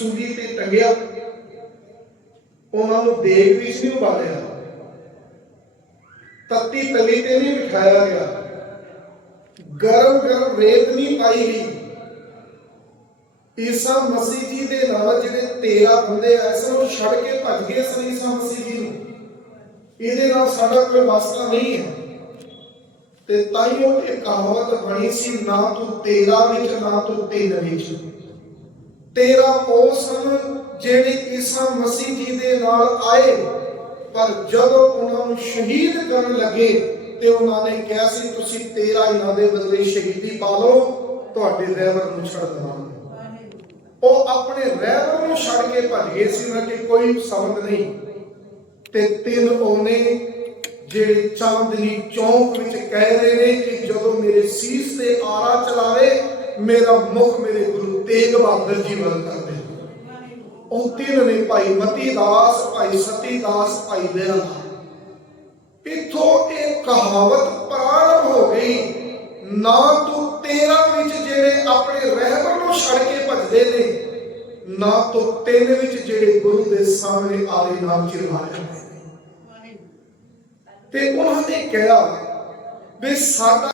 ਸੂਲੀ ਤੇ ਟੰਗਿਆ। ਉਹਨਾਂ ਨੂੰ ਦੇਗ ਵਿੱਚ ਨਹੀਂ ਉਬਾਲਿਆ। ਤੱਤੀ ਤਵੀ ਤੇ ਨਹੀਂ ਬਿਠਾਇਆ ਗਿਆ। ਗਰਮ ਗਰਮ ਰੇਤ ਨਹੀਂ ਪਾਈ ਗਈ। ਈਸਾ ਮਸੀਹ ਜੀ ਦੇ ਨਾਲ ਜਿਹੜੇ ਤੇਰਾ ਬੰਦੇ ਆ, ਇਸ ਨੂੰ ਛੱਡ ਕੇ ਭੱਜ ਗਏ ਸਨ ਈਸਾ ਮਸੀਹ ਜੀ ਨੂੰ। ਇਹਦੇ ਨਾਲ ਸਾਡਾ ਕੋਈ ਵਾਸਤਾ ਨਹੀਂ ਹੈ। ਤੇ ਤਾਈਓ ਇਹ ਕਹਾਵਤ ਬਣੀ ਸੀ, ਨਾ ਤੂੰ ਤੇਰਾ ਵਿੱਚ, ਨਾ ਤੂੰ ਤਿੰਨ ਵਿੱਚ। ਤੇਰਾ ਉਹ ਸਨ ਜਿਹੜੇ ਈਸਾ ਮਸੀਹ ਜੀ ਦੇ ਨਾਲ ਆਏ। ਪਰ ਜਦੋਂ ਉਹਨਾਂ ਨੂੰ ਸ਼ਹੀਦ ਕਰਨ ਲੱਗੇ ਤੇ ਉਹਨਾਂ ਨੇ ਕਿਹਾ ਸੀ, ਤੁਸੀਂ ਤੇਰਾ ਇਹਨਾਂ ਦੇ ਬਦਲੇ ਸ਼ਹੀਦੀ ਪਾ ਲਓ, ਤੁਹਾਡੇ ਰਹਿਬਰ ਨੂੰ ਛੱਡ ਦੇਵਾਂਗੇ। ਉਹ ਆਪਣੇ ਰਹਿਬਰ ਨੂੰ ਛੱਡ ਕੇ ਭੱਜ ਗਏ ਸੀ ਨਾ ਕਿ ਕੋਈ ਸੰਬੰਧ ਨਹੀਂ। ਤੇ ਤਿੰਨ ਉਹਨੇ ਜਿਹੜੇ ਚਾਂਦਨੀ ਚੌਂਕ ਵਿੱਚ ਕਹਿ ਰਹੇ ਨੇ ਕਿ ਜਦੋਂ ਮੇਰੇ ਸੀਸ ਤੇ ਆਰਾ ਚਲਾਵੇ ਮੇਰਾ ਮੁਖ ਮੇਰੇ ਤੇਗ ਬਹਾਦਰ ਜੀ ਵੱਲ ਕਰਦੇ ਉਹ ਤਿੰਨ ਨੇ ਭਾਈ ਮਤੀ ਦਾਸ, ਭਾਈ ਸਤੀ ਦਾਸ, ਭਾਈ ਦਇਆਲ ਇਥੋਂ ਇਹ ਕਹਾਵਤ ਪ੍ਰਾਰੰਭ ਹੋ ਗਈ। ਨਾ ਤੂੰ ਤੇਰਾ ਵਿੱਚ ਜਿਹੜੇ ਆਪਣੇ ਰਹਿਬਰ ਨੂੰ ਛੱਡ ਕੇ ਭੱਜਦੇ ਨੇ, ਨਾ ਤੂੰ ਤਿੰਨ ਵਿੱਚ ਜਿਹੜੇ ਗੁਰੂ ਦੇ ਸਾਹਮਣੇ ਆਲੇ ਨਾਮ ਚਿਰਵਾਏ ਤੇ ਉਹਨਾਂ ਨੇ ਕਿਹਾ ਵੀ ਸਾਡਾ